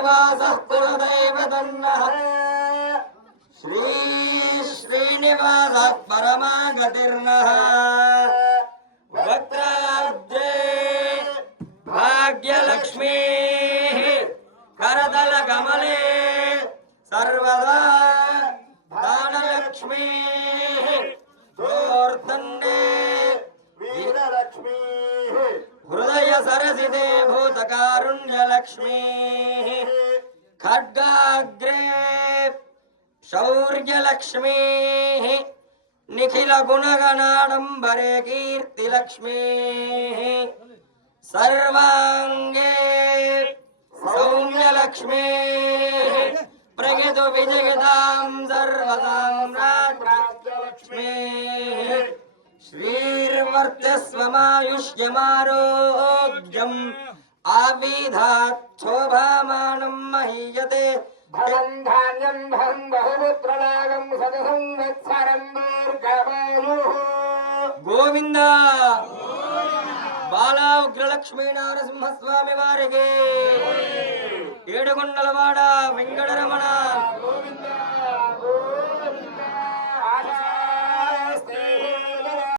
श्रीनिवासः कुलदैव तन्नः श्री श्रीनिवासः परमागतिर्नः। वक्त्राब्जे भाग्यलक्ष्मीः करदलकमले सर्वदा दानलक्ष्मीः गोर्धन्ने वीरलक्ष्मीः। हृदयसरसिते भूतकारुण्यलक्ष्मीः। खड्गाग्रे शौर्यलक्ष्मीः निखिलगुणगणाडम्बरे कीर्तिलक्ष्मीः सर्वाङ्गे शौर्यलक्ष्मी प्रयतु विजयतां सर्वदा लक्ष्मीः श्रीर्वर्त्यस्वमायुष्यमारोग्यम् ఆవిధాక్షోభామానం మహీయతే భగం ధాన్యం భగం బహుపుత్రలాగం సదసంవత్సరం దీర్ఘమాయు గోవింద బాలా ఉగ్రలక్ష్మీ నారసింహస్వామి వారికి ఏడుగుండలవాడ వెంకటరమణ